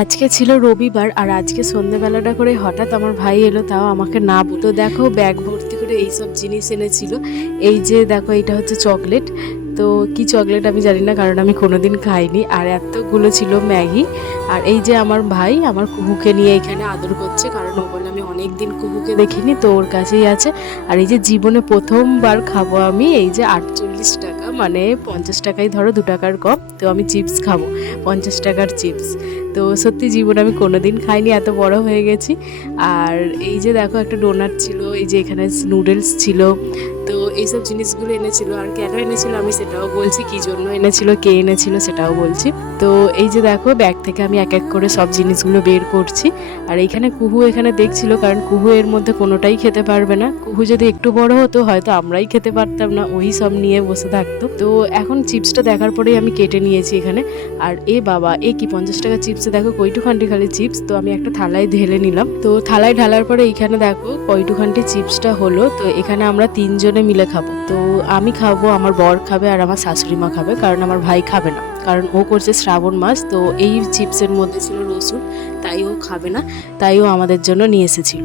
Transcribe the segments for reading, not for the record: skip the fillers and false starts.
আজকে ছিল রবিবার আর আজকে সন্ধ্যেবেলাটা করে হঠাৎ আমার ভাই এলো, তাও আমাকে না বলে। তো দেখো ব্যাগ ভর্তি করে এইসব জিনিস এনেছিল। এই যে দেখো, এটা হচ্ছে চকলেট। তো কি চকলেট আমি জানি না, কারণ আমি কোনোদিন খাইনি। আর এতগুলো ছিল ম্যাগি। আর এই যে আমার ভাই আমার কুহুকে নিয়ে এখানে আদর করছে, কারণ ও বলে আমি অনেক দিন কুহুকে দেখিনি, তো ওর কাছেই আছে। আর এই যে জীবনে প্রথমবার খাবো আমি এই যে 48 টাকা, মানে 50 টাকাই ধরো 2 টাকার কম, তো আমি চিপস খাবো, 50 টাকার চিপস। তো সত্যি জীবনে আমি কোনোদিন খাইনি, এত বড় হয়ে গেছি। আর এই যে দেখো একটা ডোনাট ছিল, এই যে এখানে নুডলস ছিল। তো এইসব জিনিসগুলো এনেছিল। আর কেন এনেছিল আমি সেটাও বলছি, কী জন্য এনেছিল, কে এনেছিল সেটাও বলছি। তো এই যে দেখো ব্যাগ থেকে আমি এক এক করে সব জিনিসগুলো বের করছি। আর এইখানে কুহু এখানে দেখছিল, কারণ কুহু এর মধ্যে কোনোটাই খেতে পারবে না। কুহু যদি একটু বড় হতো হয়তো আমরাই খেতে পারতাম না, ওই সব নিয়ে বসে থাকতো। তো এখন চিপসটা দেখার পরেই আমি কেটে নিয়েছি এখানে। আর এ বাবা, এ কি 50 টাকা চিপসে দেখো কইটুখানটি খালি চিপস। তো আমি একটা থালায় ঢেলে নিলাম। তো থালায় ঢালার পরে এইখানে দেখো কইটুখানটি চিপসটা হলো। তো এখানে আমরা 3 জনে মিলে খাবো। তো আমি খাবো, আমার বর খাবে, আর আমার শাশুড়ি মা খাবে, কারণ আমার ভাই খাবে না, কারণ ও করছে শ্রাবণ মাস। তো এই চিপসের মধ্যে ছিল রসুন, তাই ও খাবে না, তাই ও আমাদের জন্য নিয়ে এসেছিল।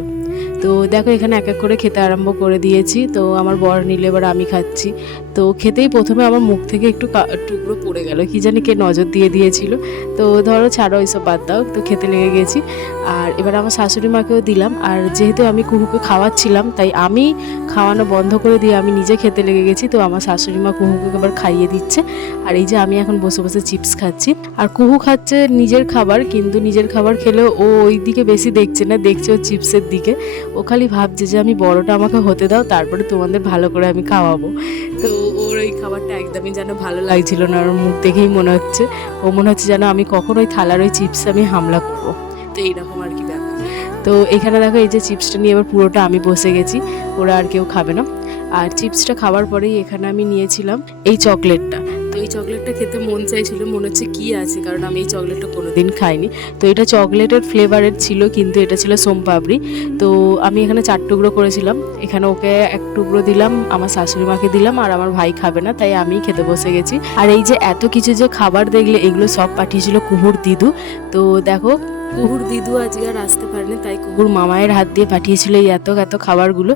তো দেখো এখানে এক এক করে খেতে আরম্ভ করে দিয়েছি। তো আমার বর নিলে, এবার আমি খাচ্ছি। তো খেতেই প্রথমে আমার মুখ থেকে একটু টুকরো পড়ে গেল, কি জানি কে নজর দিয়ে দিয়েছিল। তো ধরো ছাড়ো, ওইসব বাদ দাও। তো খেতে লেগে গেছি। আর এবার আমার শাশুড়ি মাকেও দিলাম। আর যেহেতু আমি কুহুকে খাওয়াচ্ছিলাম, তাই আমি খাওয়ানো বন্ধ করে দিয়ে আমি নিজে খেতে লেগে গেছি। তো আমার শাশুড়ি মা কুহুকে এবার খাইয়ে দিচ্ছে। আর এই যে আমি এখন বসে বসে চিপস খাচ্ছি। আর কুহু খাচ্ছে নিজের খাবার, কিন্তু নিজের খাবার খেলেও ও ওই দিকে বেশি দেখছে না, দেখছে ও চিপসের দিকে। ও খালি ভাবছে যে আমি বড়টা আমাকে হতে দাও, তারপরে তোমাদের ভালো করে আমি খাওয়াবো। তো ওর ওই খাবারটা একদমই যেন ভালো লাগছিল না, ওর মুখ দেখেই মনে হচ্ছে, ও মনে হচ্ছে যেন আমি কখন ওই থালার ওই চিপস আমি হামলা করবো। তো এইরকম আর কি ব্যাপার। তো এখানে দেখো এই যে চিপসটা নিয়ে এবার পুরোটা আমি বসে গেছি, ওরা আর কেউ খাবে না। আর চিপসটা খাওয়ার পরেই এখানে আমি নিয়েছিলাম এই চকলেটটা। তো এই চকলেটটা খেতে মন চাইছিল, মনে হচ্ছে কী আছে, কারণ আমি এই চকলেটটা কোনোদিন খাইনি। তো এটা চকলেটের ফ্লেভারের ছিল, কিন্তু এটা ছিল সোমপাপড়ি। তো আমি এখানে 4 টুকরো করেছিলাম। এখানে ওকে 1 টুকরো দিলাম, আমার শাশুড়ি মাকে দিলাম, আর আমার ভাই খাবে না, তাই আমি খেতে বসে গেছি। আর এই যে এত কিছু যে খাবার দেখলে, এগুলো সব পাঠিয়েছিল কুহুর দিদু। তো দেখো কুহুর দিদু আজকে আর আসতে পারেনি, তাই কুহুর মামায়ের হাত দিয়ে পাঠিয়েছিল এই এত এত খাবারগুলো।